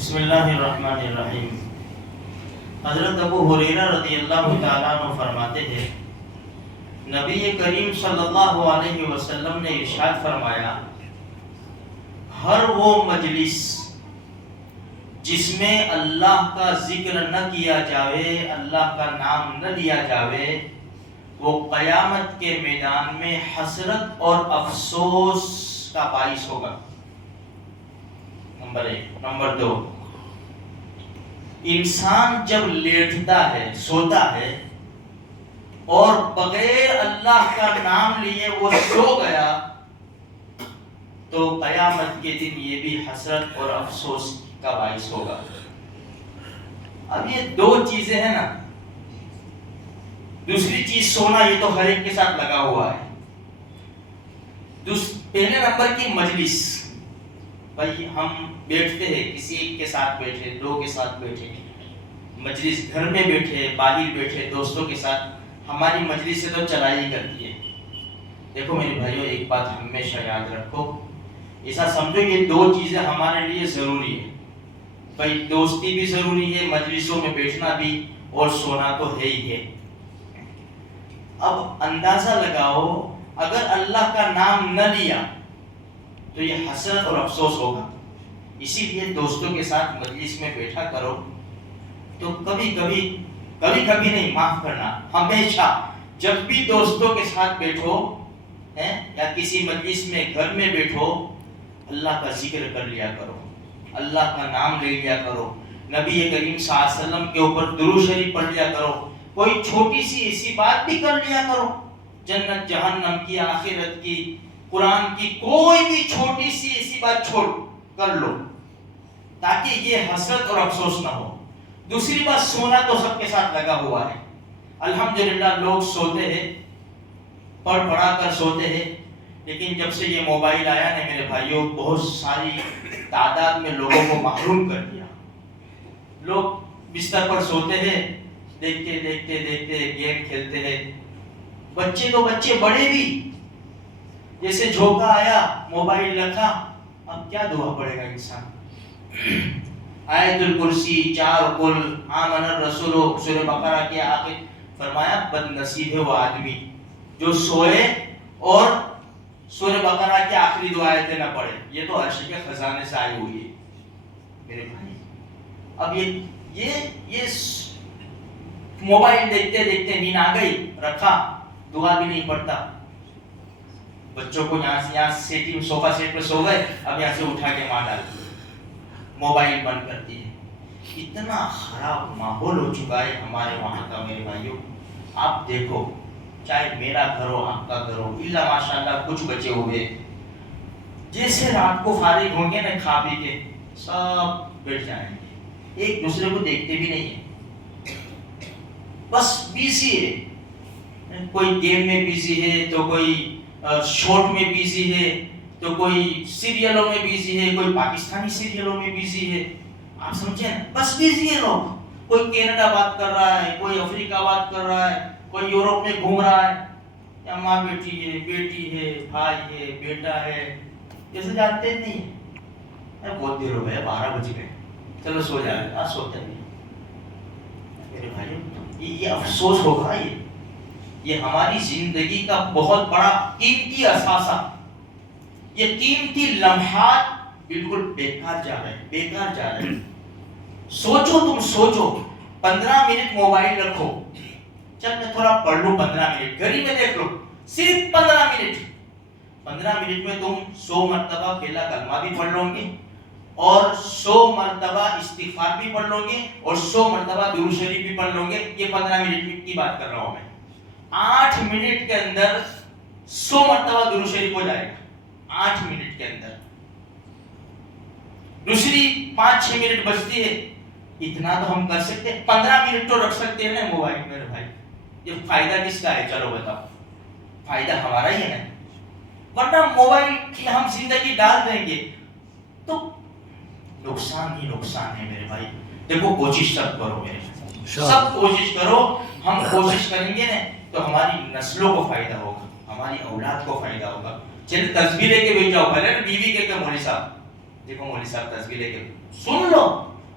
بسم اللہ الرحمن الرحیم۔ حضرت ابو ہریرہ رضی اللہ تعالیٰ عنہ فرماتے ہیں، نبی کریم صلی اللہ علیہ وسلم نے ارشاد فرمایا، ہر وہ مجلس جس میں اللہ کا ذکر نہ کیا جاوے، اللہ کا نام نہ لیا جاوے، وہ قیامت کے میدان میں حسرت اور افسوس کا باعث ہوگا۔ نمبر 1۔ نمبر 2، انسان جب لیٹتا ہے، سوتا ہے اور بغیر اللہ کا نام لیے وہ سو گیا تو قیامت کے دن یہ بھی حسرت اور افسوس کا باعث ہوگا۔ اب یہ دو چیزیں ہیں نا، دوسری چیز سونا، یہ تو ہر ایک کے ساتھ لگا ہوا ہے۔ پہلے نمبر کی مجلس، بھائی ہم بیٹھتے ہیں، کسی ایک کے ساتھ بیٹھے، دو کے ساتھ بیٹھے، مجلس گھر میں بیٹھے، باہر بیٹھے، دوستوں کے ساتھ، ہماری مجلس سے تو چلائی کرتی ہے۔ دیکھو میرے بھائیوں، ایک بات ہمیشہ یاد رکھو، ایسا سمجھو یہ دو چیزیں ہمارے لیے ضروری ہے۔ بھائی دوستی بھی ضروری ہے، مجلسوں میں بیٹھنا بھی، اور سونا تو ہے ہی ہے۔ اب اندازہ لگاؤ، اگر اللہ کا نام نہ لیا تو یہ حسرت اور افسوس ہوگا۔ اسی لیے دوستوں کے ساتھ مجلس میں بیٹھا کرو تو کبھی کبھی نہیں، معاف کرنا، ہمیشہ جب بھی دوستوں کے ساتھ بیٹھو یا کسی مجلس میں گھر میں بیٹھو، اللہ کا ذکر کر لیا کرو، اللہ کا نام لے لیا کرو، نبی کریم صلی اللہ علیہ وسلم کے اوپر درود شریف پڑھ لیا کرو، کوئی چھوٹی سی ایسی بات بھی کر لیا کرو، جنت جہنم کی، آخرت کی، قرآن کی، کوئی بھی چھوٹی سی ایسی بات چھوڑ کر لو تاکہ یہ حسرت اور افسوس نہ ہو۔ دوسری بات، سونا تو سب کے ساتھ لگا ہوا ہے، الحمدللہ لوگ سوتے ہیں، پڑھ پڑھا کر سوتے ہیں، لیکن جب سے یہ موبائل آیا نا میرے بھائیوں، بہت ساری تعداد میں لوگوں کو محروم کر دیا۔ لوگ بستر پر سوتے ہیں، دیکھتے دیکھتے دیکھتے گیم کھیلتے ہیں، بچے تو بچے، بڑے بھی، جیسے جھونکا آیا موبائل رکھا، اب کیا دعا پڑے گا انسان؟ آیت الکرسی، 4 قل، آمن الرسول، سورہ بقرہ کے آخر، فرمایا بد نصیب ہے وہ آدمی جو سوئے اور سورہ بقرہ کی آخری دو آیتیں نہ پڑھے۔ یہ تو عرش کے خزانے سے آئی ہوئی ہے میرے بھائی۔ اب یہ موبائل دیکھتے دیکھتے نیند آ گئی، رکھا، دعا بھی نہیں پڑھتا۔ بچوں کو یہاں سے صوفہ سیٹ پہ سو گئے، اب یہاں سے اٹھا کے ماں ڈالتی ہے، موبائل بند کرتی ہے۔ اتنا خراب ماحول ہو چکا ہے ہمارے وہاں کا میرے بھائیوں۔ آپ دیکھو، چاہے میرا گھر ہو، آپ کا گھر ہو، اللہ ماشاءاللہ کچھ بچے ہوئے، جیسے رات کو فارغ ہوں گے نا کھا پی کے، سب بیٹھ جائیں گے، ایک دوسرے کو دیکھتے بھی نہیں ہیں، بس بیزی ہے، کوئی گیم میں بیزی ہے، تو کوئی شارٹ میں بیزی ہے، تو کوئی سیریلوں میں بیزی ہے، کوئی پاکستانی سیریلوں میں بیزی ہے، آپ سمجھیں نا، بس بیزی ہے لوگ۔ کوئی کینیڈا بات کر رہا ہے، کوئی افریقہ بات کر رہا ہے، کوئی یورپ میں گھوم رہا ہے، یا ماں بیٹی ہے، بیٹی ہے، بھائی ہے، بیٹا ہے، جیسے جانتے نہیں ہیں۔ بہت دیر ہو گئے، 12 بج گئے، چلو سو جائے، سوتے نہیں۔ میرے بھائی یہ افسوس ہوگا، یہ ہماری زندگی کا بہت بڑا قیمتی اثاثہ، یہ قیمتی لمحات بالکل بیکار جا رہے ہیں۔ سوچو، تم سوچو، 15 منٹ موبائل رکھو، چل میں تھوڑا پڑھ لوں 15 منٹ، گھڑی میں دیکھ لو، صرف 15 منٹ۔ 15 منٹ میں تم 100 مرتبہ پہلا کلمہ بھی پڑھ لو گے، اور 100 مرتبہ استغفار بھی پڑھ لو گے، اور 100 مرتبہ درود شریف بھی پڑھ لو گے۔ یہ 15 منٹ کی بات کر رہا ہوں میں۔ 8 منٹ کے اندر 100 مرتبہ درود شریف ہو جائے گا، 8 منٹ کے اندر۔ دوسری 5-6 منٹ بچتی ہے، اتنا تو ہم کر سکتے ہیں، 15 منٹ تو رکھ سکتے ہیں نا موبائل میرے بھائی۔ یہ فائدہ کس کا ہے؟ چلو بتاؤ، فائدہ ہمارا ہی ہے نا، ورنہ موبائل کی ہم زندگی ڈال دیں گے تو نقصان ہی نقصان ہے میرے بھائی۔ دیکھو کوشش سب کرو میرے بھائی، سب کوشش کرو، ہم کوشش کریں گے نا تو ہماری نسلوں کو فائدہ ہوگا، ہماری اولاد کو فائدہ ہوگا۔ چلے تصویر لے کے بیٹھ جاؤ، بھلے بیوی کے کہ مولوی صاحب دیکھو، مولوی صاحب تصویر لے کے سن لو،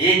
1